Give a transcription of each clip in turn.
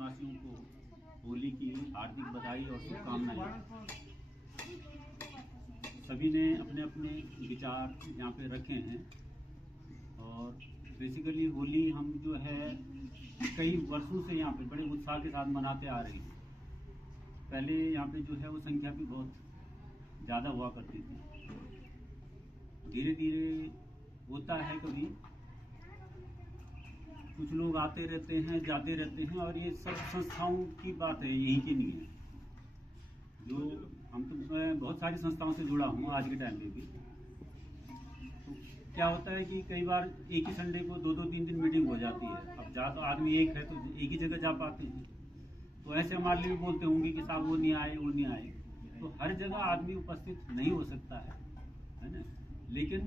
वासियों को होली की हार्दिक बधाई और शुभकामनाएं। सभी ने अपने अपने विचार यहाँ पे रखे हैं और बेसिकली होली हम जो है कई वर्षों से यहाँ पे बड़े उत्साह के साथ मनाते आ रहे हैं। पहले यहाँ पे जो है वो संख्या भी बहुत ज़्यादा हुआ करती थी। धीरे धीरे होता है, कभी कुछ लोग आते रहते हैं जाते रहते हैं, और ये सब संस्थाओं की बात है, यही की नहीं है। जो हम तो मैं बहुत सारी संस्थाओं से जुड़ा हूँ आज के टाइम में भी। तो क्या होता है कि कई बार एक ही संडे को 2-2 3 मीटिंग हो जाती है। अब जा तो आदमी एक है तो एक ही जगह जा पाते हैं, तो ऐसे हमारे लिए भी बोलते होंगे कि साहब वो नहीं आए वो नहीं आए। तो हर जगह आदमी उपस्थित नहीं हो सकता है ना। लेकिन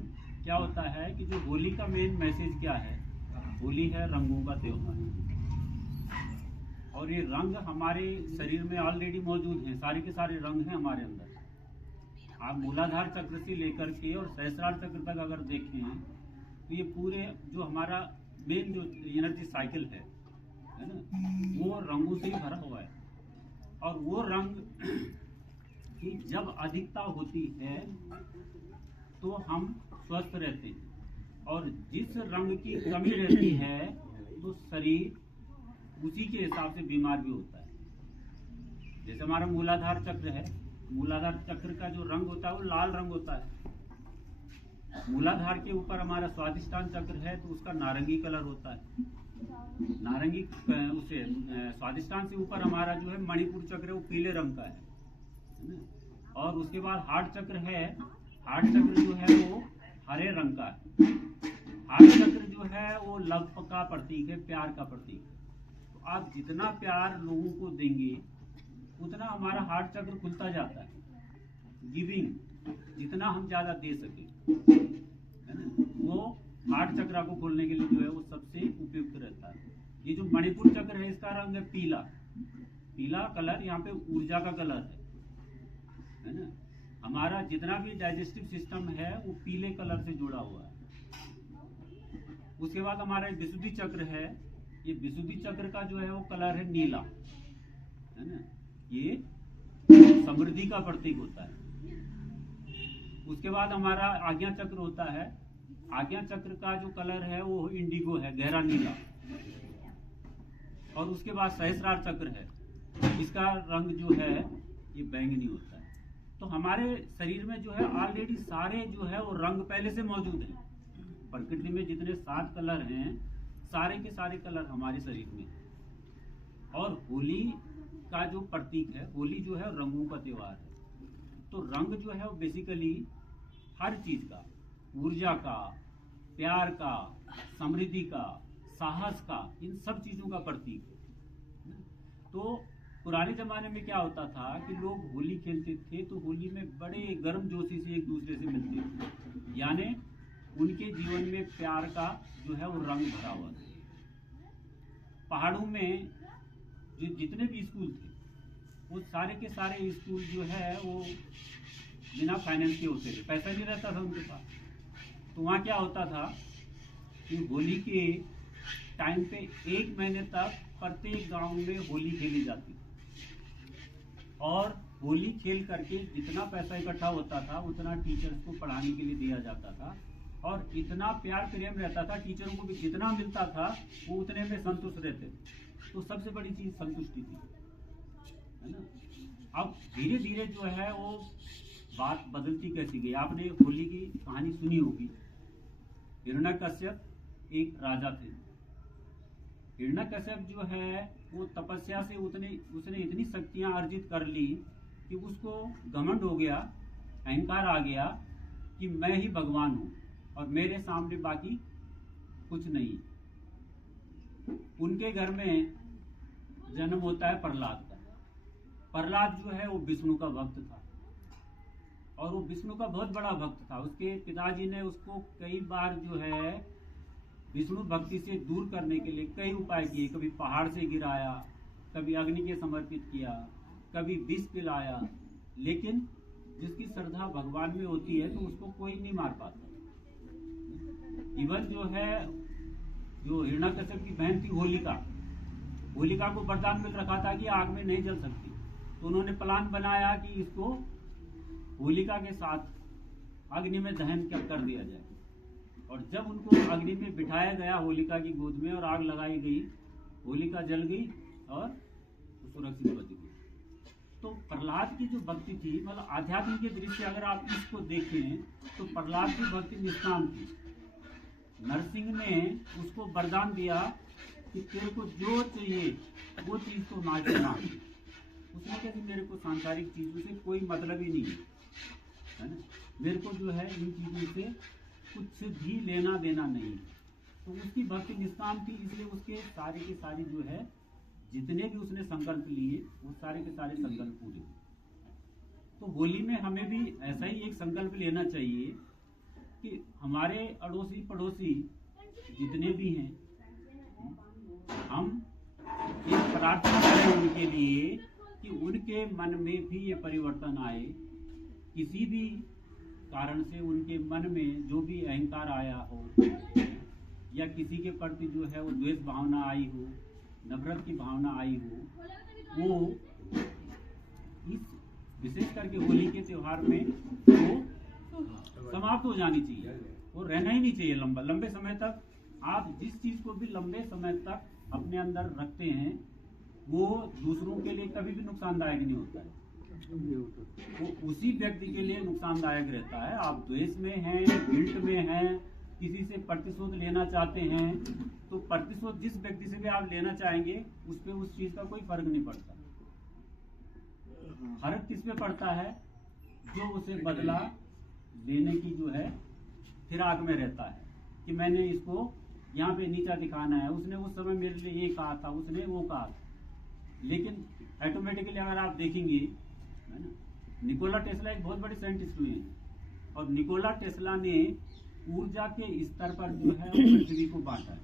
क्या होता है कि जो होली का मेन मैसेज क्या है, होली है रंगों का त्योहार, और ये रंग हमारे शरीर में ऑलरेडी मौजूद हैं। सारे के सारे रंग हैं हमारे अंदर। आप मूलाधार चक्र से लेकर के और सहस्रार चक्र तक अगर देखें तो ये पूरे जो हमारा मेन जो एनर्जी साइकिल है ना, वो रंगों से ही भरा हुआ है। और वो रंग की जब अधिकता होती है तो हम स्वस्थ रहते हैं, और जिस रंग की कमी रहती है तो शरीर उसी के हिसाब से बीमार भी होता है। जैसे हमारा मूलाधार चक्र है, मूलाधार चक्र का जो रंग होता है वो लाल रंग होता है। मूलाधार के ऊपर हमारा स्वादिष्टान चक्र है तो उसका नारंगी कलर होता है। नारंगी उसे स्वादिष्टान से ऊपर हमारा जो है मणिपुर चक्र है, वो पीले रंग का है। और उसके बाद हार्ट चक्र है, हार्ट चक्र जो है वो हरे रंग का है। हार्ट चक्र जो है वो लव का प्रतीक है, प्यार का प्रतीक है। तो आप जितना प्यार लोगों को देंगे उतना हमारा हार्ट चक्र खुलता जाता है। गिविंग, जितना हम ज्यादा दे सके है ना, वो हार्ट चक्र को खोलने के लिए जो है वो सबसे उपयुक्त रहता है। ये जो मणिपुर चक्र है इसका रंग है पीला। पीला कलर यहाँ पे ऊर्जा का कलर है ना। हमारा जितना भी डाइजेस्टिव सिस्टम है वो पीले कलर से जुड़ा हुआ है। उसके बाद हमारा विशुद्धि चक्र है। ये विशुद्धि चक्र का जो है वो कलर है नीला, है ना। ये समृद्धि का प्रतीक होता है। उसके बाद हमारा आज्ञा चक्र होता है। आज्ञा चक्र का जो कलर है वो इंडिगो है, गहरा नीला। और उसके बाद सहस्रार चक्र है, इसका रंग जो है ये बैंगनी होता है। तो हमारे शरीर में जो है ऑलरेडी सारे जो है वो रंग पहले से मौजूद हैं। प्रकृति में जितने 7 कलर हैं, सारे के सारे कलर हमारे शरीर में। और होली का जो प्रतीक है, होली जो है रंगों का त्योहार है। तो रंग जो है वो बेसिकली हर चीज का, ऊर्जा का, प्यार का, समृद्धि का, साहस का, इन सब चीजों का प्रतीक है। तो पुराने जमाने में क्या होता था कि लोग होली खेलते थे तो होली में बड़े गर्मजोशी से एक दूसरे से मिलते थे, यानी उनके जीवन में प्यार का जो है वो रंग भरा हुआ था। पहाड़ों में जो जितने भी स्कूल थे वो सारे के सारे स्कूल जो है वो बिना फाइनेंस के होते थे, पैसा नहीं रहता था उनके पास। तो वहाँ क्या होता था कि होली के टाइम पे 1 महीने तक प्रत्येक गांव में होली खेली जाती, और होली खेल करके जितना पैसा इकट्ठा होता था उतना टीचर्स को पढ़ाने के लिए दिया जाता था। और इतना प्यार प्रेम रहता था, टीचरों को भी जितना मिलता था वो उतने में संतुष्ट रहते थे। तो सबसे बड़ी चीज संतुष्टि थी, है ना। अब धीरे धीरे जो है वो बात बदलती कैसी गई। आपने होली की कहानी सुनी होगी। हिरण्यकश्यप एक राजा थे। हिरण्यकश्यप जो है वो तपस्या से उसने इतनी शक्तियां अर्जित कर ली कि उसको घमंड हो गया, अहंकार आ गया कि मैं ही भगवान हूँ और मेरे सामने बाकी कुछ नहीं। उनके घर में जन्म होता है प्रहलाद का। प्रहलाद जो है वो विष्णु का भक्त था, और वो विष्णु का बहुत बड़ा भक्त था। उसके पिताजी ने उसको कई बार जो है विष्णु भक्ति से दूर करने के लिए कई उपाय किए। कभी पहाड़ से गिराया, कभी अग्नि के समर्पित किया, कभी विष पिलाया, लेकिन जिसकी श्रद्धा भगवान में होती है तो उसको कोई नहीं मार पाता। इवन जो है जो हिरण्यकश्यप की बहन थी होलिका, होलिका को वरदान मिल रखा था कि आग में नहीं जल सकती, तो उन्होंने प्लान बनाया कि इसको होलिका के साथ अग्नि में दहन कर दिया जाए। और जब उनको अग्नि में बिठाया गया होलिका की गोद में और आग लगाई गई, होलिका जल गई और सुरक्षित बच गई। तो प्रहलाद की जो भक्ति थी, मतलब आध्यात्म के दृष्टि से अगर आप इसको देखें तो प्रहलाद की भक्ति निष्काम थी। नरसिंह ने उसको वरदान दिया कि तेरे को जो चाहिए वो चीज तो मांग। उसने कहा कि मेरे को सांसारिक चीजों से कोई मतलब ही नहीं है ना, मेरे को जो है इन चीजों से कुछ भी लेना देना नहीं। तो उसकी भक्ति निष्काम थी, इसलिए उसके सारे के सारे जो है जितने भी उसने संकल्प लिए वो सारे के सारे संकल्प पूरे हुए। तो होली में हमें भी ऐसा ही एक संकल्प लेना चाहिए कि हमारे अड़ोसी पड़ोसी जितने भी हैं, हम एक प्रार्थना करें उनके लिए कि उनके मन में भी ये परिवर्तन आए। किसी भी कारण से उनके मन में जो भी अहंकार आया हो या किसी के प्रति जो है वो द्वेष भावना आई हो, नफरत की भावना आई हो, वो इस विशेष करके होली के त्योहार में वो समाप्त हो जानी चाहिए। वो रहना ही नहीं चाहिए लंबे समय तक। आप जिस चीज को भी लंबे समय तक अपने अंदर रखते हैं वो दूसरों के लिए कभी भी नुकसानदायक नहीं होता है, वो उसी व्यक्ति के लिए नुकसानदायक रहता है। आप द्वेष में हैं, गिल्ट में हैं, किसी से प्रतिशोध लेना चाहते हैं, तो प्रतिशोध जिस व्यक्ति से भी आप लेना चाहेंगे उस पे उस चीज का कोई फर्क नहीं पड़ता। फर्क किस पे पड़ता है? जो उसे बदला लेने की जो है फिराक में रहता है कि मैंने इसको यहाँ पे नीचा दिखाना है, उसने उस समय मेरे लिए ये कहा था, उसने वो कहा था। लेकिन ऑटोमेटिकली अगर आप देखेंगे, है ना, निकोला टेस्ला एक बहुत बड़े साइंटिस्ट हुए हैं और निकोला टेस्ला ने ऊर्जा के स्तर पर जो है पृथ्वी को बांटा है।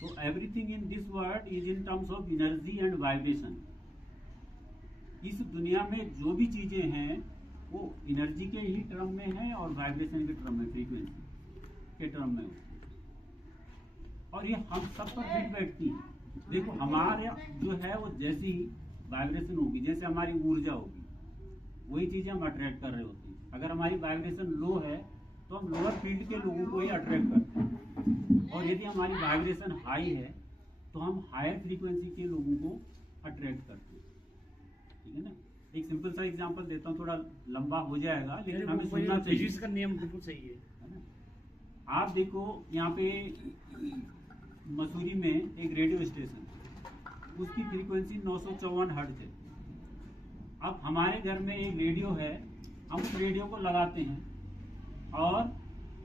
तो everything in this world is in terms of energy and vibration. इस दुनिया में जो भी चीजें हैं वो एनर्जी के ही टर्म में है और वाइब्रेशन के टर्म में, फ्रीक्वेंसी के टर्म में। और ये हम सब पर फिट बैठती है। देखो हमारे जो है वो जैसी वाइब्रेशन होगी, जैसे हमारी ऊर्जा होगी, वही चीजें हम अट्रैक्ट कर रहे होते हैं। अगर हमारी वाइब्रेशन लो है तो हम लोअर फील्ड के लोगों को ही अट्रैक्ट करते हैं, और यदि हमारी वाइब्रेशन हाई है तो हम हायर फ्रीक्वेंसी के लोगों को अट्रैक्ट करते हैं। ठीक है ना? एक सिंपल सा एग्जांपल देता हूँ, थोड़ा लंबा हो जाएगा लेकिन हमें सुनना चाहिए। फिजिक्स का नियम बिल्कुल सही है ना? आप देखो यहाँ पे मसूरी में एक रेडियो स्टेशन, उसकी फ्रीक्वेंसी 954 हर्ट्ज है। अब हमारे घर में एक रेडियो है, हम उस रेडियो को लगाते हैं और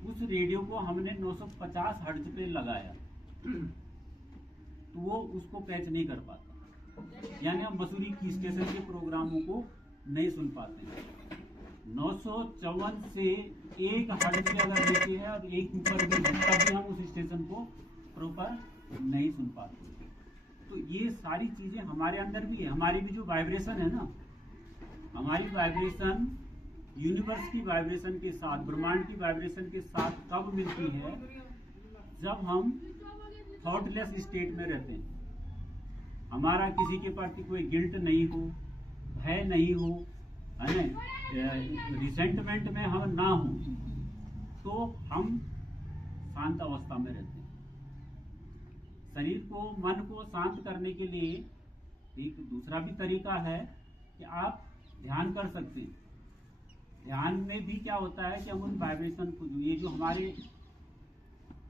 उस रेडियो को हमने 950 हर्ट्ज पे लगाया तो वो उसको कैच नहीं कर पाता, यानी हम मसूरी की स्टेशन के प्रोग्रामों को नहीं सुन पाते। 954 से एक हर्ट्ज पे अगर नीचे है और एक ऊपर भी है तब भी हम उस स्टेशन को प्रॉपर नहीं सुन पाते। तो ये सारी चीजें हमारे अंदर भी है। हमारी भी जो वाइब्रेशन है ना, हमारी वाइब्रेशन यूनिवर्स की वाइब्रेशन के साथ, ब्रह्मांड की वाइब्रेशन के साथ कब मिलती है? जब हम थॉटलेस स्टेट में रहते हैं, हमारा किसी के प्रति कोई गिल्ट नहीं हो, भय नहीं हो, है ना, रिसेंटमेंट में हम ना हो, तो हम शांत अवस्था में रहते हैं। शरीर को, मन को शांत करने के लिए एक दूसरा भी तरीका है कि आप ध्यान कर सकते हैं। ध्यान में भी क्या होता है कि हम उन वाइब्रेशन को, ये जो हमारे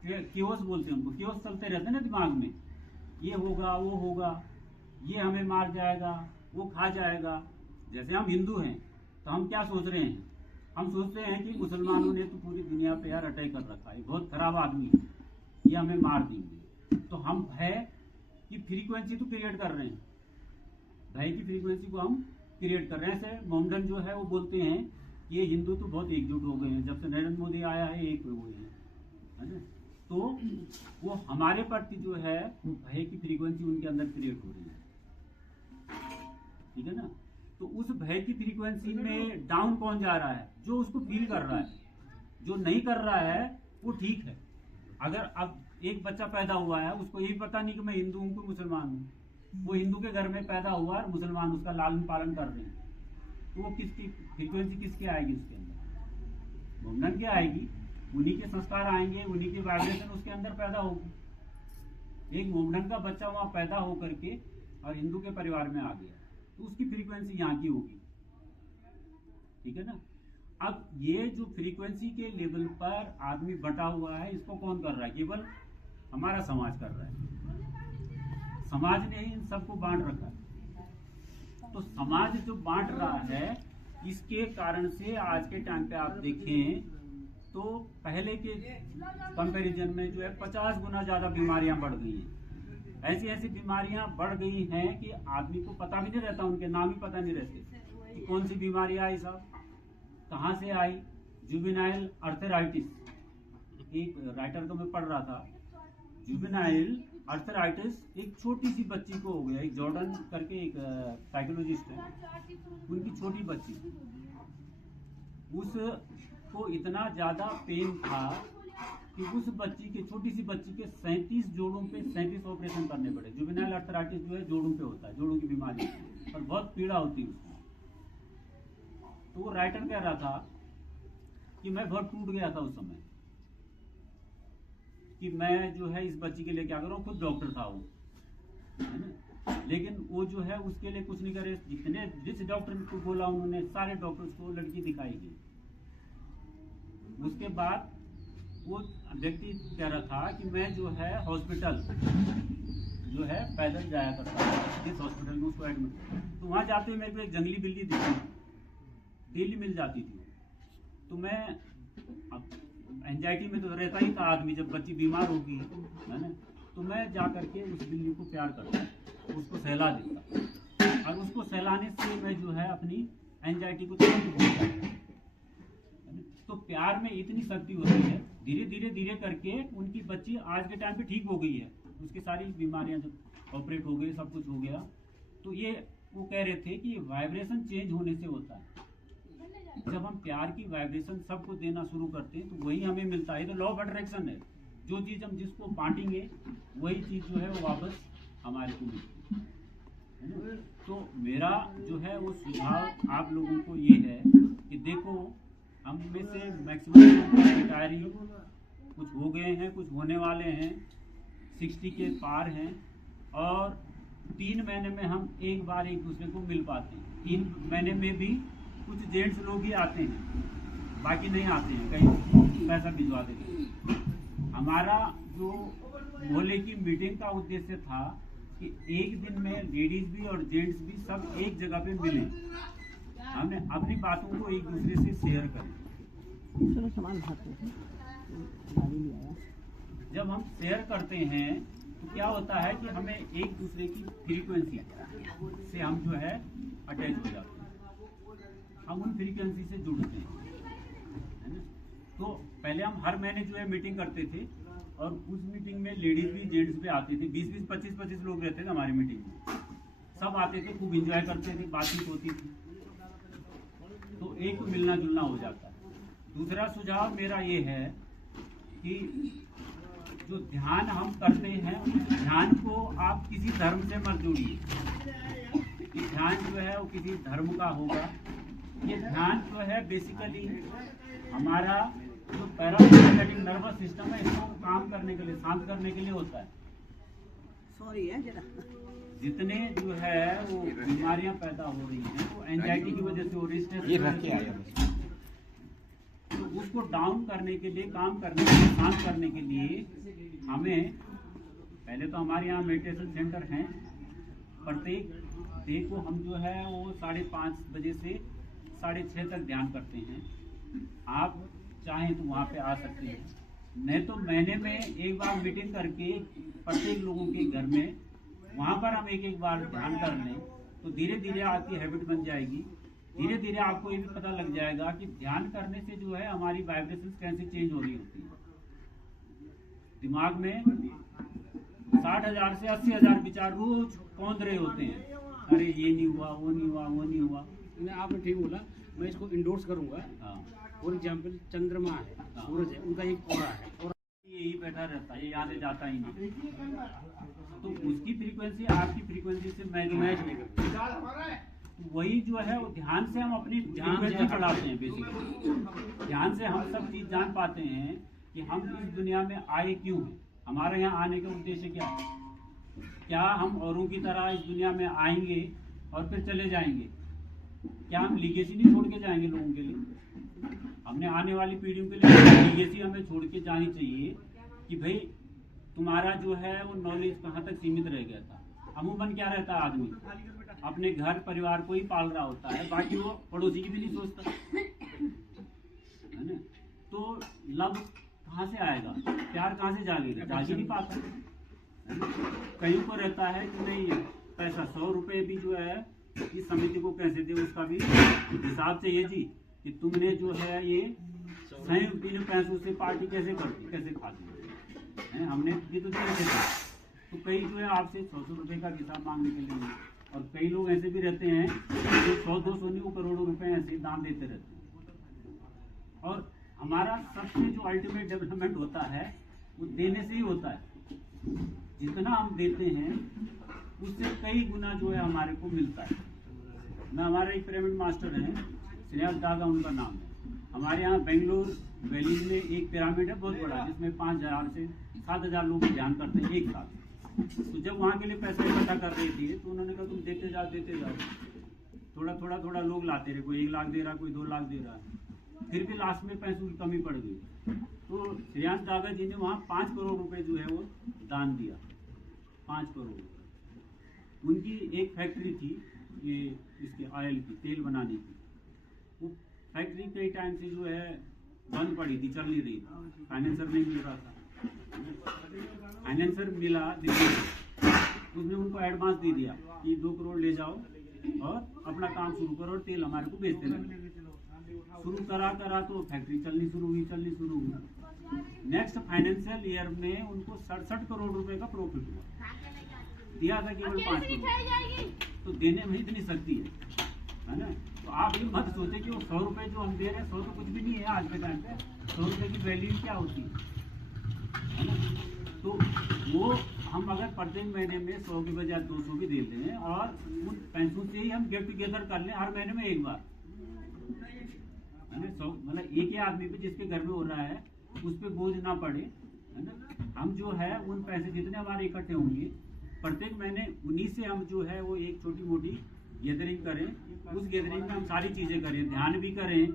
केओस बोलते हैं उनको, केओस चलते रहते हैं ना दिमाग में, ये होगा वो होगा, ये हमें मार जाएगा, वो खा जाएगा। जैसे हम हिंदू हैं तो हम क्या सोच रहे हैं? हम सोचते हैं कि मुसलमानों ने तो पूरी दुनिया पे यार अटैक कर रखा है, बहुत खराब आदमी है, ये हमें मार देंगे। तो हम भय की फ्रीक्वेंसी तो क्रिएट कर रहे हैं, भय की फ्रीक्वेंसी को हम क्रिएट कर रहे हैं। ऐसे मोहम्मदन जो है वो बोलते हैं ये हिंदू तो बहुत एकजुट हो गए हैं, जब से नरेंद्र मोदी आया है एक हुए हैं, है ना? तो वो हमारे प्रति जो है भय की फ्रीक्वेंसी उनके अंदर क्रिएट हो रही है। ठीक है ना? तो उस भय की फ्रीक्वेंसी में डाउन कौन जा रहा है? जो उसको फील कर रहा है। जो नहीं कर रहा है वो ठीक है। अगर अब एक बच्चा पैदा हुआ है, उसको यही पता नहीं कि मैं हिंदू हूँ कि मुसलमान हूँ। वो हिंदू के घर में पैदा हुआ और मुसलमान उसका लालन पालन कर रहे हैं, तो वो किसकी फ्रीक्वेंसी किसकी आएगी उसके अंदर? घूमन की आएगी, उन्हीं के संस्कार आएंगे, उन्हीं की वाइब्रेशन उसके अंदर पैदा होगी। एक मोमडन का बच्चा वहाँ पैदा होकर के और हिंदू के परिवार में आ गया, तो उसकी फ्रीक्वेंसी यहाँ की होगी, ठीक है ना। अब ये जो फ्रीक्वेंसी के लेवल पर आदमी बटा हुआ है, इसको कौन कर रहा है? केवल हमारा समाज कर रहा है। समाज ने ही इन सबको बांट रखा है। तो समाज जो बांट रहा है, इसके कारण से आज के टाइम पे आप देखें तो पहले के कंपैरिजन में जो है 50 गुना ज्यादा बीमारियां बढ़ गई हैं। ऐसी ऐसी बीमारियां बढ़ गई हैं कि आदमी को पता भी नहीं रहता, उनके नाम ही पता नहीं रहते कि कौन सी बीमारी आई साहब, कहाँ से आई। जुवेनाइल अर्थराइटिस, एक राइटर को मैं पढ़ रहा था, जुवेनाइल अर्थराइटिस एक छोटी सी बच्ची को हो गया। एक जॉर्डन करके एक साइकोलॉजिस्ट है, उनकी छोटी बच्ची, उसको इतना ज्यादा पेन था कि उस बच्ची के, छोटी सी बच्ची के 37 जोड़ों पे 37 ऑपरेशन करने पड़े। जुवेनाइल अर्थराइटिस जो है जोड़ों पे होता है, जोड़ों की बीमारी, और बहुत पीड़ा होती है उसको। तो वो राइटर कह रहा था कि मैं बहुत टूट गया था उस समय कि मैं जो है इस बच्ची के लिए क्या करूं। खुद डॉक्टर था वो, है ना, लेकिन वो जो है उसके लिए कुछ नहीं करे। जिस डॉक्टर को बोला उन्होंने, सारे डॉक्टर्स को लड़की दिखाई गई। उसके बाद वो व्यक्ति कह रहा था कि मैं जो है हॉस्पिटल जो है पैदल जाया करता था, जिस हॉस्पिटल में उसको एडमिट, तो वहां जाते हुए मेरे को एक जंगली बिल्ली दिखी, डेली मिल जाती थी। तो मैं, अब एंजाइटी में तो रहता ही था आदमी, जब बच्ची बीमार होगी, है ना, तो मैं जा करके उस बिल्ली को प्यार करता, उसको सहला देता, और उसको सहलाने से मैं जो है अपनी एंजाइटी को तुरंत भूल जाता। तो प्यार में इतनी शक्ति होती है, धीरे धीरे धीरे करके उनकी बच्ची आज के टाइम पे ठीक हो गई है। उसकी सारी बीमारियां जब ऑपरेट हो गई, सब कुछ हो गया, तो ये वो कह रहे थे कि वाइब्रेशन चेंज होने से होता है। जब हम प्यार की वाइब्रेशन सबको देना शुरू करते हैं तो वही हमें मिलता है। तो लॉ ऑफ अट्रैक्शन है, जो चीज हम जिसको बांटेंगे वही चीज जो है वो वापस हमारे को मिलती है ना। तो मेरा जो है वो सुझाव आप लोगों को ये है कि देखो, हम में से मैक्सिमम रिटायरी कुछ हो गए हैं, कुछ होने वाले हैं, 60 के पार हैं, और 3 महीने में हम एक बार एक दूसरे को मिल पाते हैं। 3 महीने में भी कुछ जेंट्स लोग ही आते हैं, बाकी नहीं आते हैं, कहीं पैसा भिजवा देते हैं। हमारा जो मोहल्ले की मीटिंग का उद्देश्य था कि एक दिन में लेडीज भी और जेंट्स भी सब एक जगह पे मिले, हमने अपनी बातों को एक दूसरे से शेयर करें। जब हम शेयर करते हैं तो क्या होता है कि हमें एक दूसरे की फ्रीक्वेंसी से हम जो है अटैच हो जाते हैं, हम उन फ्रीक्वेंसी से जुड़ते हैं, है ना। तो पहले हम हर महीने जो है मीटिंग करते थे, और उस मीटिंग में लेडीज भी जेंट्स भी आते थे। 20-20, 25-25 लोग रहते थे हमारी मीटिंग में, सब आते थे, खूब एंजॉय करते थे, बातचीत होती थी, तो एक मिलना जुलना हो जाता है। दूसरा सुझाव मेरा ये है कि जो ध्यान हम करते हैं, ध्यान को आप किसी धर्म से मत जोड़िए कि ध्यान जो है वो किसी धर्म का होगा। ये ध्यान जो है बेसिकली हमारा जो पैरासिम्पैथेटिक नर्वस सिस्टम है, इसको काम करने के लिए, शांत करने के लिए होता है। सॉरी है जरा, जितने जो है वो बीमारियां पैदा हो रही हैं वो एंजाइटी की वजह से हो रही है। तो उसको डाउन करने के लिए, काम करने के लिए, शांत करने के लिए हमें पहले तो हमारे यहाँ मेडिटेशन सेंटर हैं, प्रत्येक डे को हम जो है वो 5:30 बजे से 6:30 तक ध्यान करते हैं। आप चाहें तो वहाँ पे आ सकते हैं, नहीं तो महीने में एक बार मीटिंग करके प्रत्येक लोगों के घर में वहाँ पर हम एक बार ध्यान कर लें तो धीरे धीरे आपकी हैबिट बन जाएगी। धीरे धीरे आपको ये भी पता लग जाएगा कि ध्यान करने से जो है हमारी वाइब्रेशन कैसे चेंज हो रही होती है। दिमाग में 60,000 से 80,000 विचार रोज कौंध रहे होते हैं, अरे ये नहीं हुआ, वो नहीं हुआ, वो नहीं हुआ। आपने ठीक बोला, मैं इसको इंडोर्स करूंगा। हाँ, फॉर एग्जाम्पल चंद्रमा है, सूरज है, उनका एक ऑरा है, और यही बैठा रहता है, ये यहाँ से जाता ही नहीं, तो उसकी फ्रीक्वेंसी आपकी फ्रीक्वेंसी से मैच नहीं करती। वही जो है वो ध्यान से हम अपनी फ्रीक्वेंसी बढ़ाते हैं। बेसिकली ध्यान से हम सब चीज जान पाते हैं कि हम इस दुनिया में आए क्यों हैं, हमारे यहाँ आने का उद्देश्य क्या है। क्या हम औरों की तरह इस दुनिया में आएंगे और फिर चले जाएंगे? क्या हम लीगेसी नहीं छोड़ के जाएंगे लोगों के लिए? हमने आने वाली पीढ़ियों के लिए लीगेसी हमें छोड़ के जानी चाहिए कि भाई तुम्हारा जो है वो नॉलेज कहाँ तक सीमित रह गया था। अमूमन क्या रहता है, आदमी अपने घर परिवार को ही पाल रहा होता है, बाकी वो पड़ोसी की भी नहीं सोचता है ना। तो लव कहाँ से आएगा, प्यार कहाँ से जागेगा, जाग ही नहीं पाता। कहीं को रहता है कि नहीं पैसा 100 रुपये भी जो है इस समिति को कैसे दे, उसका भी हिसाब चाहिए जी कि तुमने जो है ये 3 पैसों से पार्टी कैसे करती, कैसे खाती है, हमने ये तो कैसे दिया। तो कई जो है आपसे 100 रुपये का हिसाब मांगने के लिए, और कई लोग ऐसे भी रहते हैं जो 100-200 नहीं करोड़ों रुपए ऐसे दान देते रहते हैं। और हमारा सबसे जो अल्टीमेट डेवलपमेंट होता है वो देने से ही होता है। जितना हम देते हैं उससे कई गुना जो है हमारे को मिलता है। मैं हमारे एक पिरामिड मास्टर हैं, श्रेयस दागा उनका नाम है। हमारे यहाँ बेंगलोर वैली में एक पिरामिड है बहुत बड़ा, जिसमें 5000 से 7000 लोग ध्यान करते हैं एक साथ। तो जब वहाँ के लिए पैसा इकट्ठा कर रही थी तो उन्होंने कहा तुम देते जाओ, थोड़ा लोग लाते रहे, कोई 1 लाख दे रहा, कोई 2 लाख दे रहा है, फिर भी लास्ट में पैसों की कमी पड़ गई। तो श्रेयस दागा जी ने वहाँ 5 करोड़ रुपए जो है वो दान दिया, 5 करोड़ रुपए। उनकी एक फैक्ट्री थी ये इसके ऑयल की, तेल बनाने की, वो फैक्ट्री कई टाइम से जो है बंद पड़ी थी, चल नहीं रही थी, फाइनेंसर नहीं मिल रहा था। फाइनेंसर मिला दिल्ली से, उसने उनको एडवांस दे दिया कि 2 करोड़ ले जाओ और अपना काम शुरू करो और तेल हमारे को बेचते रहो। शुरू करा तो फैक्ट्री चलनी शुरू हुई। नेक्स्ट फाइनेंशियल ईयर में उनको 67 करोड़ रुपए का प्रॉफिट हुआ। दिया था केवल 5 करोड़। तो देने में इतनी शक्ति है ना। तो आप ये मत सोचे कि वो 100 रुपए जो हम दे रहे हैं 100 तो कुछ भी नहीं है आज के टाइम पे। 100 रुपए की वैल्यू क्या होती है ना। तो वो हम अगर प्रत्येक महीने में 100 की बजाय 200 भी दे दें और उन पैसों से ही हम गेट टुगेदर कर लें हर महीने में एक बार, है ना। 100 मतलब एक ही आदमी पे जिसके घर में हो रहा है उस पर बोझ ना पड़े, है ना। हम जो है उन पैसे जितने हमारे इकट्ठे होंगे प्रत्येक महीने उन्हीं से हम जो है वो एक छोटी मोटी गैदरिंग करें। उस गैदरिंग में हम सारी चीजें करें, ध्यान भी करें,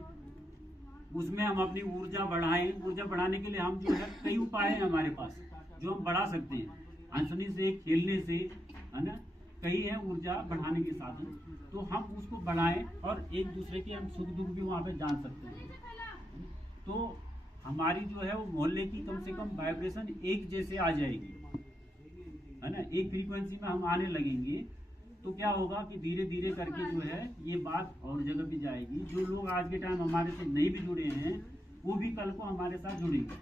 उसमें हम अपनी ऊर्जा बढ़ाएं। ऊर्जा बढ़ाने के लिए हम जो है कई उपाय हैं हमारे पास जो हम बढ़ा सकते हैं, हंसने से, खेलने से, है ना। कई है ऊर्जा बढ़ाने के साधन, तो हम उसको बढ़ाएं और एक दूसरे के हम सुख दुख भी वहाँ पे जान सकते हैं। तो हमारी जो है वो मोहल्ले की कम से कम वाइब्रेशन एक जैसे आ जाएगी, है ना। एक फ्रीक्वेंसी में हम आने लगेंगे तो क्या होगा कि धीरे धीरे करके जो है ये बात और जगह भी जाएगी। जो लोग आज के टाइम हमारे से नहीं भी जुड़े हैं वो भी कल को हमारे साथ जुड़ेंगे।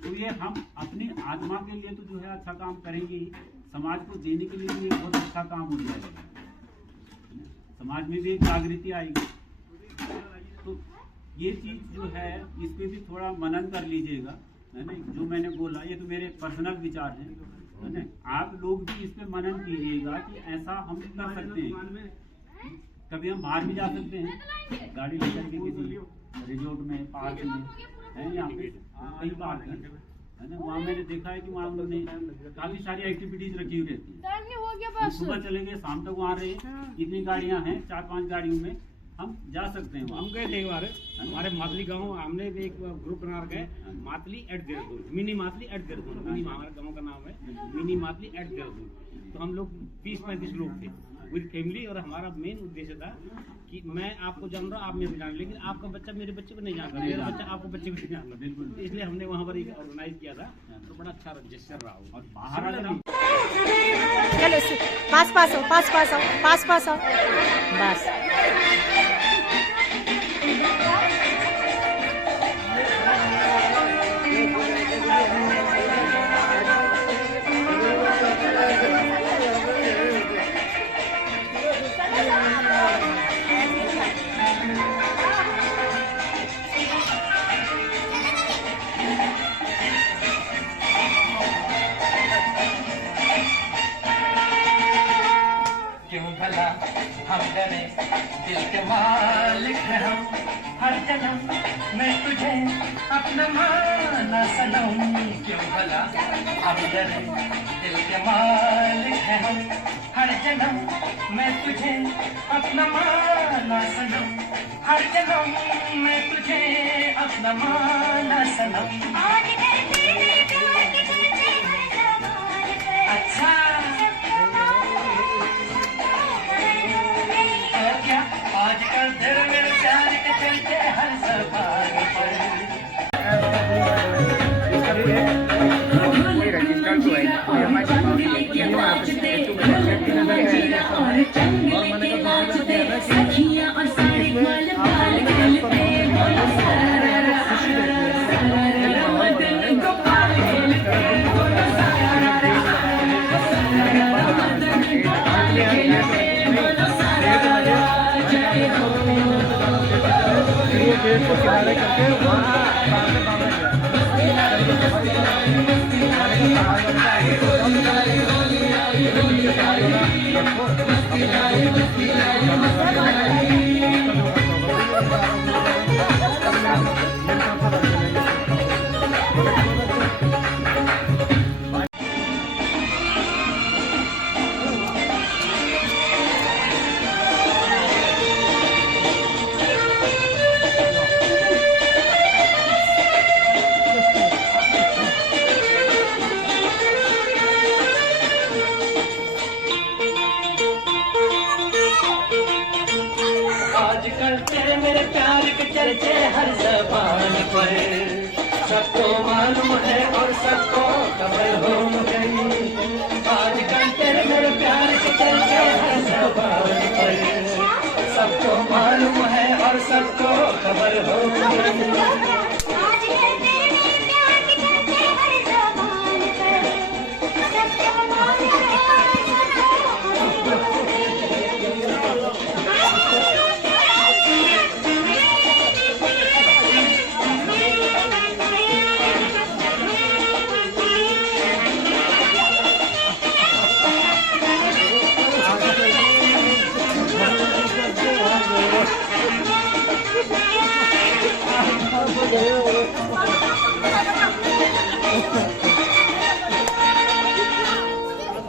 तो ये हम अपनी आत्मा के लिए तो जो है अच्छा काम करेंगे, समाज को देने के लिए भी एक बहुत अच्छा काम हो जाएगा, समाज में भी एक जागृति आएगी। तो ये चीज जो है इस पे भी थोड़ा मनन कर लीजिएगा, है ना। जो मैंने बोला ये तो मेरे पर्सनल विचार हैं, है ना। आप लोग भी इस पे मनन कीजिएगा कि ऐसा हम कर सकते हैं। कभी हम बाहर भी जा सकते हैं गाड़ी लेकर के किसी रिजोर्ट में, पार्क में, है यहाँ पे कई पार्क हैं, है ना। वहाँ मैंने देखा है कि वहाँ उन्होंने काफी सारी एक्टिविटीज रखी हुई रहती है। सुबह चलेंगे शाम तक वहाँ रहे, इतनी गाड़ियाँ हैं, 4-5 गाड़ियों में हम जा सकते हैं। हम गए थे एक बार हमारे मातली गांव, हमने भी एक ग्रुप बना रखा है, Matli at Dehradun, mini Matli at Dehradun, mini हमारे गांव का नाम है मिनी मातली एट देहरादून। तो हम लोग 20-35 लोग थे विद फैमिली, और हमारा मेन उद्देश्य था कि मैं आपको जान रहा हूँ, आप मेरे जान, लेकिन आपका बच्चा मेरे बच्चे को नहीं जानता, मेरा बच्चा आपको बच्चे को नहीं जानता। बिल्कुल, इसलिए हमने वहाँ पर एक ऑर्गेनाइज किया था, तो बड़ा अच्छा जेस्चर रहा। और बाहर चलो पास आओ बस। हम डरे दिल के मालिक हैं हम, हर जन्म मैं तुझे अपना माना सनम, क्यों भला हम डरे दिल के मालिक हैं हम, हर जन्म मैं तुझे अपना माना सनम, हर जन्म मैं तुझे अपना माना सनम। अच्छा क्या आजकल दिल मेरे प्यार के चलते हर ज़बान पर। गेट को किनारे करके आजकल तेरे मेरे प्यार के चर्चे हर ज़बान पर, सबको मालूम है और सबको खबर हो गई। आजकल तेरे मेरे प्यार के चर्चे हर ज़बान पर, सबको मालूम है और सबको खबर हो गई।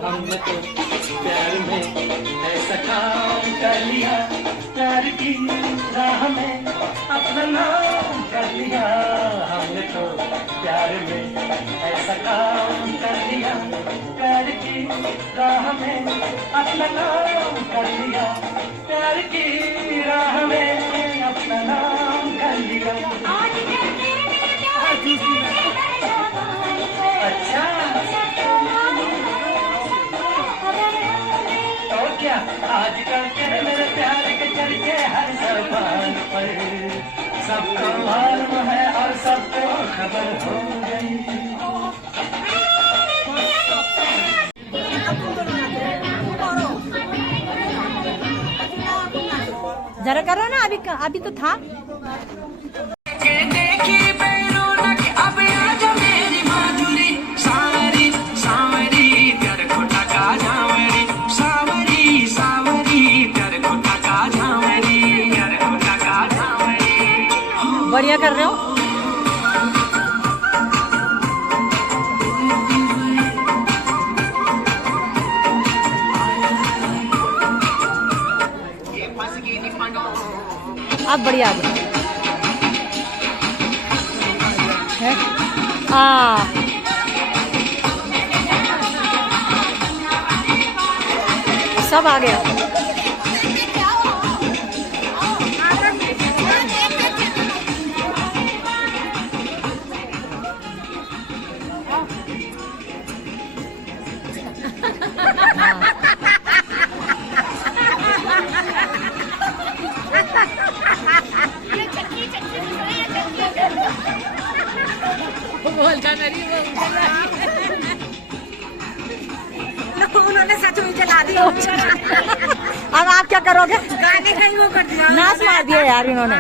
हमने तो प्यार में ऐसा काम कर लिया, प्यार की राह में अपना नाम कर लिया। हमने तो प्यार में ऐसा काम कर लिया, प्यार की राह में अपना नाम कर लिया, प्यार की राह में अपना नाम कर लिया। अच्छा तो क्या आजकल तेरे मेरे प्यार के चर्चे हर ज़बान पर, सबको मालूम है और सबको खबर हो गई। जरा करो ना, अभी तो था। बढ़िया कर रहे हो। अब बढ़िया आ गया। सब आ गया। उन्होंने सच में जला दिया। अब आप क्या करोगे? गाने कहीं वो कर दिया, नाच मार दिया यार इन्होंने।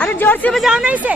अरे जोर से बजाओ ना इसे।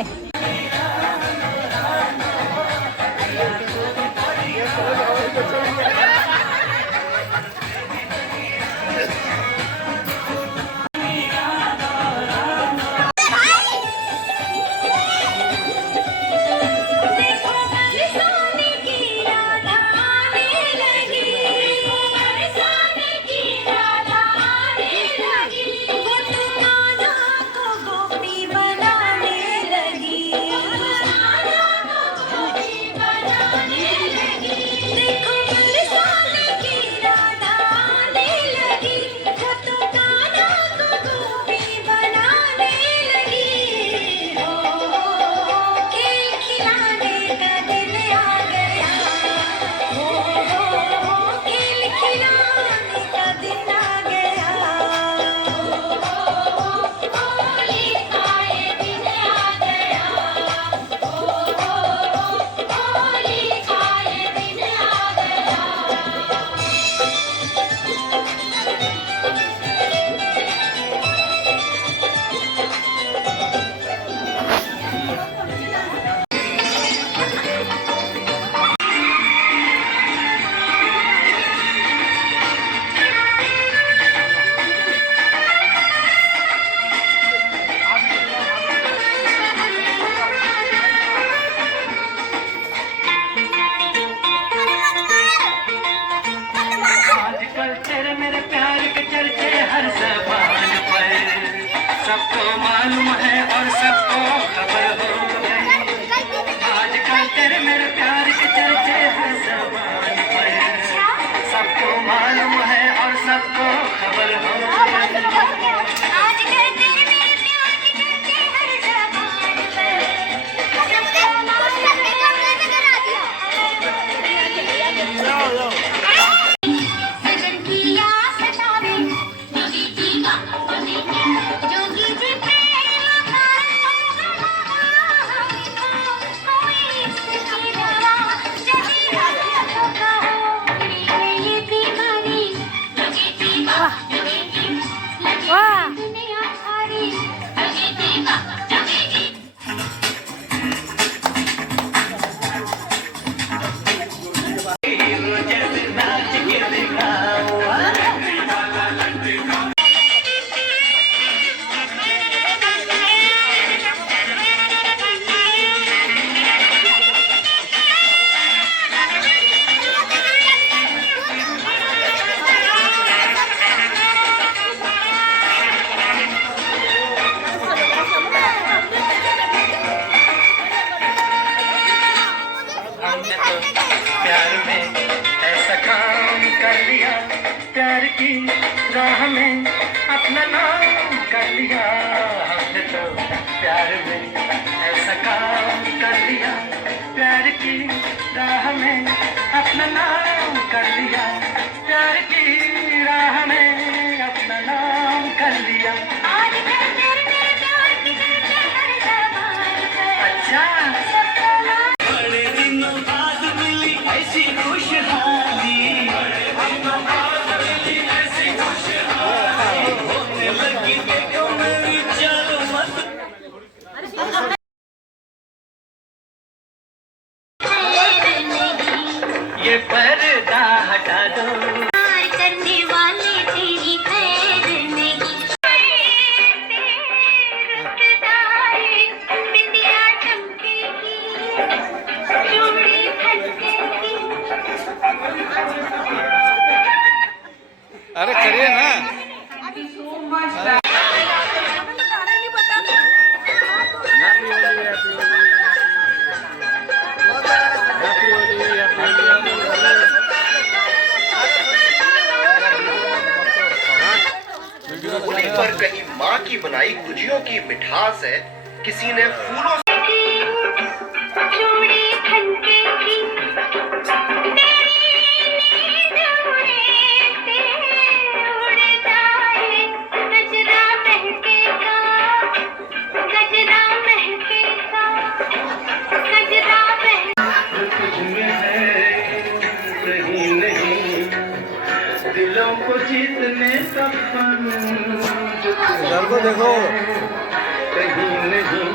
हमने तो प्यार में ऐसा काम कर लिया, प्यार की राह में अपना नाम कर लिया। हमने तो प्यार में ऐसा काम कर लिया, प्यार की राह में अपना नाम कर लिया, प्यार की राह में अपना नाम कर लिया। अच्छा, बड़े दिनों बाद मिली ऐसी खुशहाली, होने लगी देखो मेरी चारों मत। ये पर्दा हटा दो, करने वाले तेरी खैर नहीं, बिंदिया चमकेगी, चूड़ी खनकेगी। अरे करिए ना। होली पर कहीं माँ की बनाई गुजियों की मिठास है, किसी ने फूलों चूड़ी खनकेगी, गजरा महकेगा, गजरा महकेगा, गजरा तुझमें है कहीं नहीं, दिलों को जीतने का फन इधर को देखो, कहीं नहीं।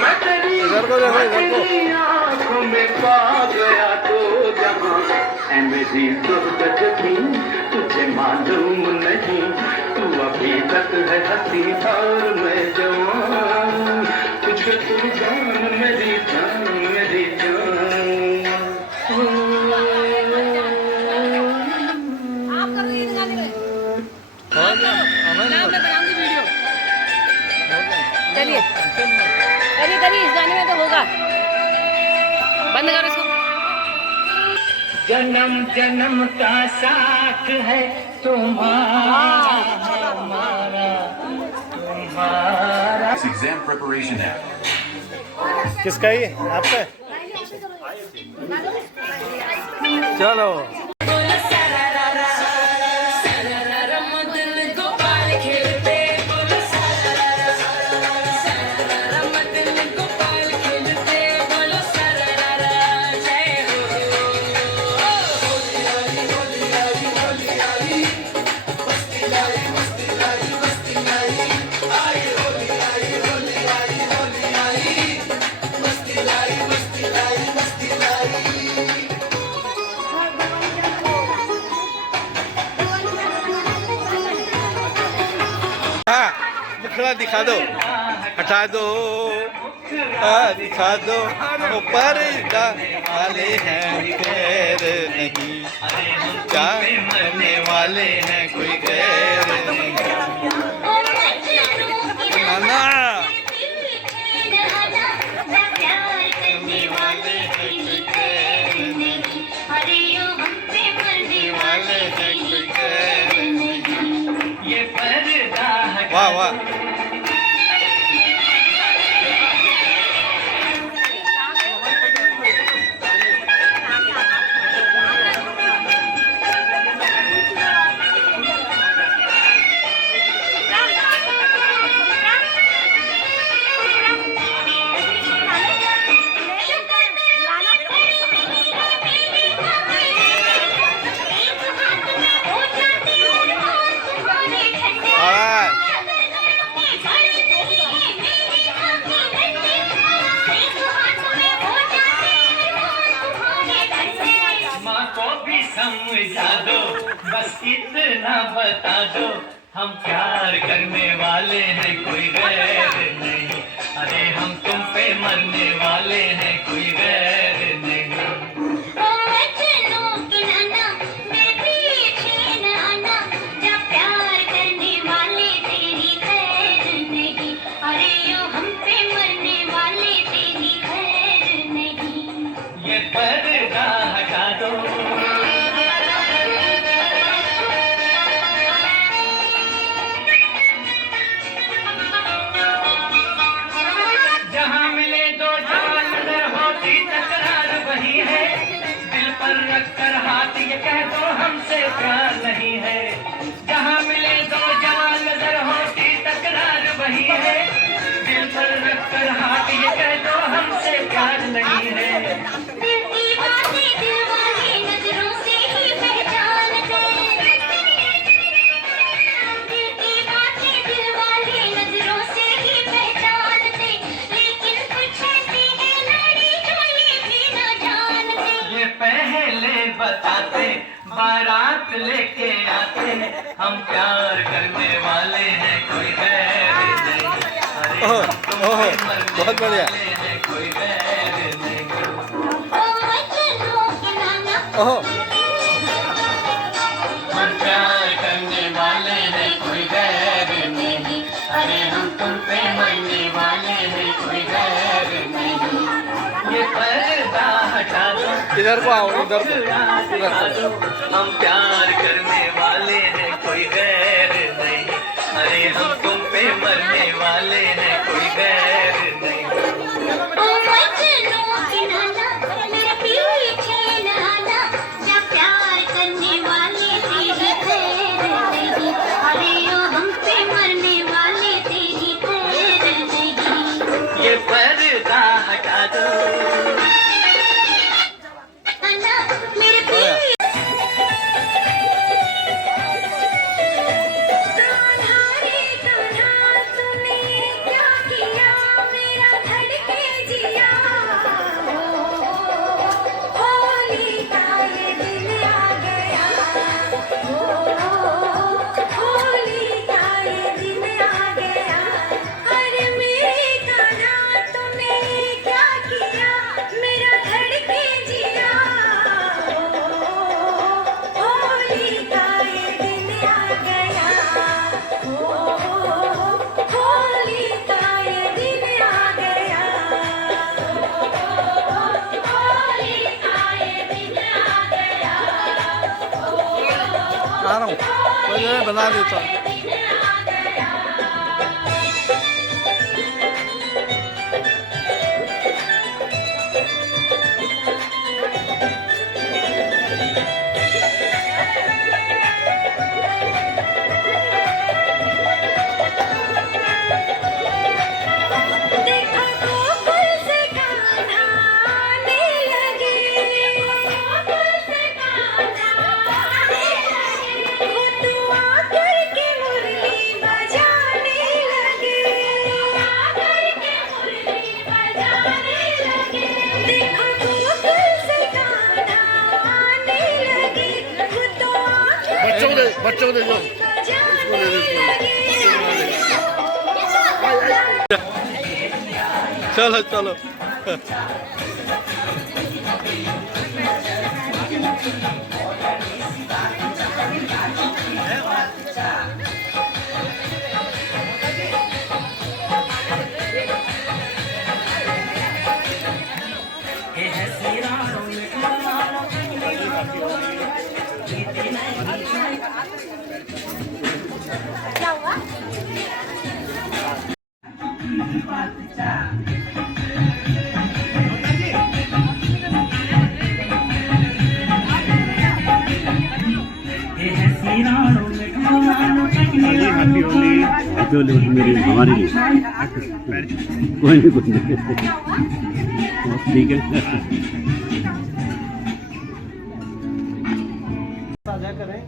मैं तेरी इधर को देखो, इधर को। आँखों में पा गया तो जहाँ ऐ मेरी दुर्गत थी, तुझे मालूम नहीं, तू अभी तक है हंसी और मैं जवान, तुझको तू जान मेरी जान, मेरी जान। चलिए करिए करिए, इस गाने में तो होगा। बंद करो इसको। जन्म जन्म का साथ है तुम्हारा, हमारा तुम्हारा। Exam preparation app. किसका ये? आपका? चलो मुखड़ा दिखा दो, हटा दो, दिखा दो, ऊपर वाले हैं खैर नहीं, जानने वाले हैं कोई गैर नहीं। नाना वाह वाह। समझा दो, बस इतना बता दो, हम प्यार करने वाले हैं कोई गैर नहीं, अरे हम तुम पे मरने वाले हैं कोई गैर नहीं। ये पर्दा हटा दो। जहाँ मिले दो जवान नजर होती तकरार वही है, दिल पर रख कर हाथ ये कह दो हमसे प्यार नहीं है। जहाँ मिले दो जवान नजर होती तकरार वही है, दिल पर रख कर हाथ ये कह दो हमसे प्यार नहीं है। दिल की बातें दिल वाली नजरों से ही पहचानते, दिल की बातें दिल वाली नजरों से ही पहचानते, लेकिन कुछ ऐसी है नारी जो ये भी न जानते। ये पहले बताते बारात लेके आते, हम प्यार करने वाले हैं कोई गैर नहीं। अरे ओह, हम तो ओह, मरने बहुत बढ़िया। वाले हैं कोई गैर नहीं। ओ वचनों के नाना, ओहो हम प्यार करने वाले हैं कोई गैर नहीं। अरे हम तुम पे मरने वाले हैं कोई गैर नहीं। ये पर्दा हटा दो, इधर को आओ, इधर को, इधर को। हम प्यार करने वाले हैं कोई गैर नहीं। अरे हम तुम पे मरने वाले हैं कोई गैर नहीं। ओ वचनों के नाना, मेरे पीछे न आना, क्या प्यार करने वाले तेरी खैर नहीं। अरे ओ हम पे मरने वाले तेरी खैर नहीं। ये पर्दा हटा दो। नाना मेरे पीछे तूने क्या किया, मेरा धड़के जिया। होली का ये दिन आ गया, होली का ये दिन आ गया। अरे मेरे कान्हा तूने क्या किया, मेरा धड़के जिया। होली का ये दिन आ गया, होली का ये दिन आ गया, होली का ये दिन आ गया, आ रहा हूँ, मैं बना देता हूँ। दिन आ गया। देखो गोकुल से कान्हा आने लगे, गोकुल से कान्हा आने लगे। वो तो आकर के मुरली बजाने लगे, आकर के मुरली बजाने लगे। देखो गोकुल से कान्हा आने लगे, वो तो आकर बच्चों को दे बजाने लगे। चलो चलो मेरी हमारे लिए कोई नहीं कुछ नहीं ठीक है। साझा करें,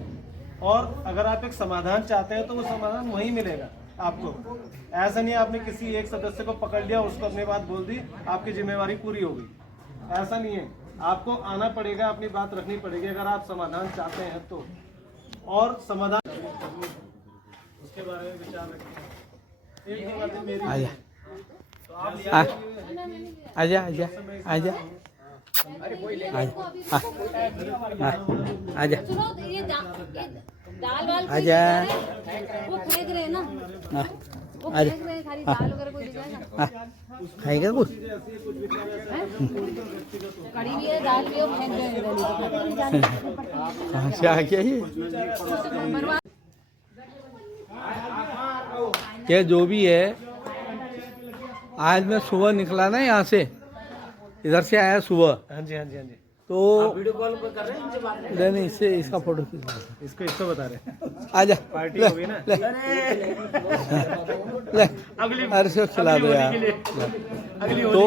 और अगर आप एक समाधान चाहते हैं तो वो समाधान वहीं मिलेगा आपको। ऐसा नहीं आपने किसी एक सदस्य को पकड़ लिया, उसको अपनी बात बोल दी, आपकी जिम्मेवारी पूरी हो गई। ऐसा नहीं है, आपको आना पड़ेगा, अपनी बात रखनी पड़ेगी अगर आप समाधान चाहते हैं तो। और समाधान उसके बारे में विचार रखें। एक दो बातें मेरी आजा तो आप आजा आजा आजा आजा आजा दाल वाल कोई आजा। दे रहा है? वो फेंक रहे हैं ना, हाँ, वो आजा। फेंक रहे हैं, खाली दाल वगैरह कोई दे जाएगा। हाँ, खाएगा कुछ? कड़ी भी है, दाल भी है, वो फेंक रहे हैं। कहाँ से आ गया ये जो भी है। आज मैं सुबह निकला ना यहाँ से, इधर से आया सुबह। हाँ जी हाँ जी हाँ जी। तो वीडियो कॉल कर रहे हैं इनसे बात कर रहे हैं। नहीं, इससे इसका फोटो खींच। इसको बता रहे। आजा, पार्टी ले, होगी ना। ले, ले, अरे से खिला दो यार। तो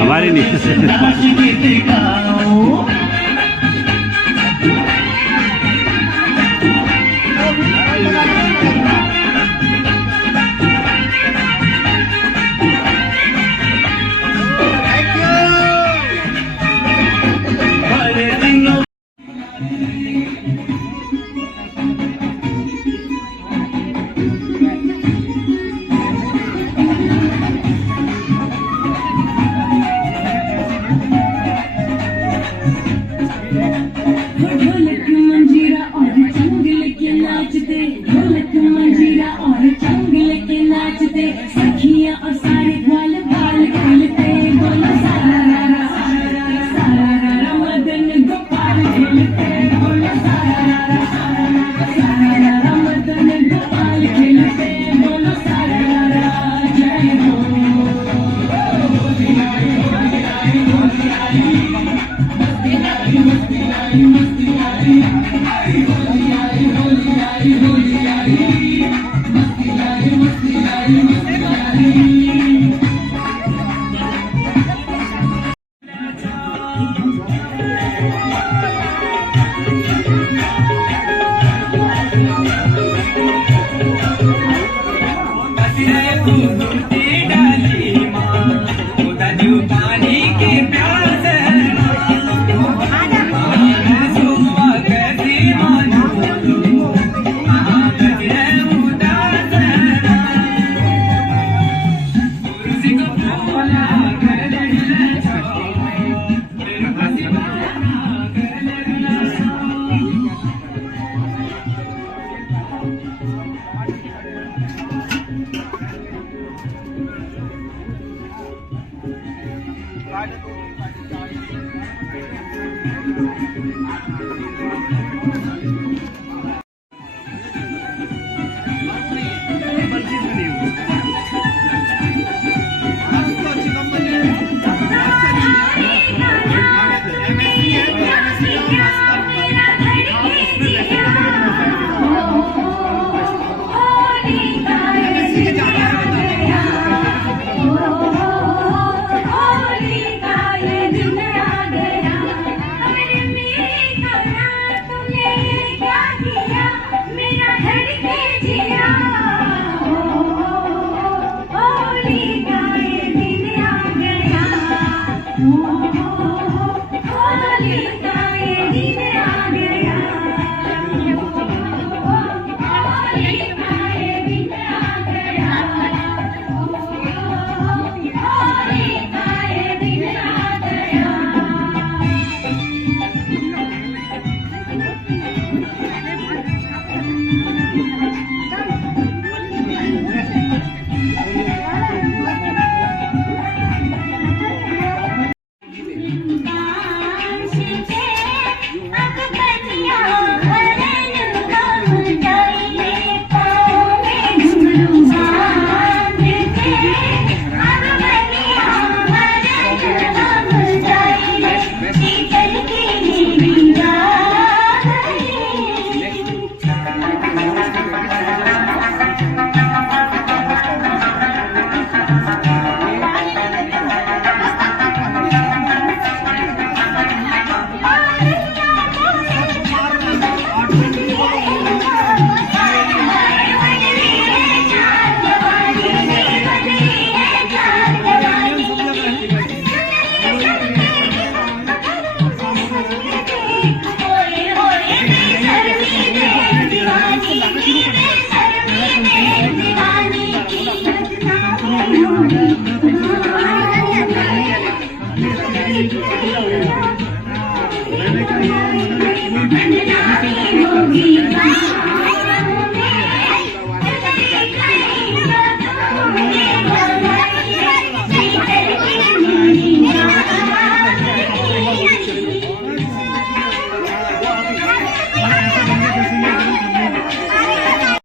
हमारी नहीं सारा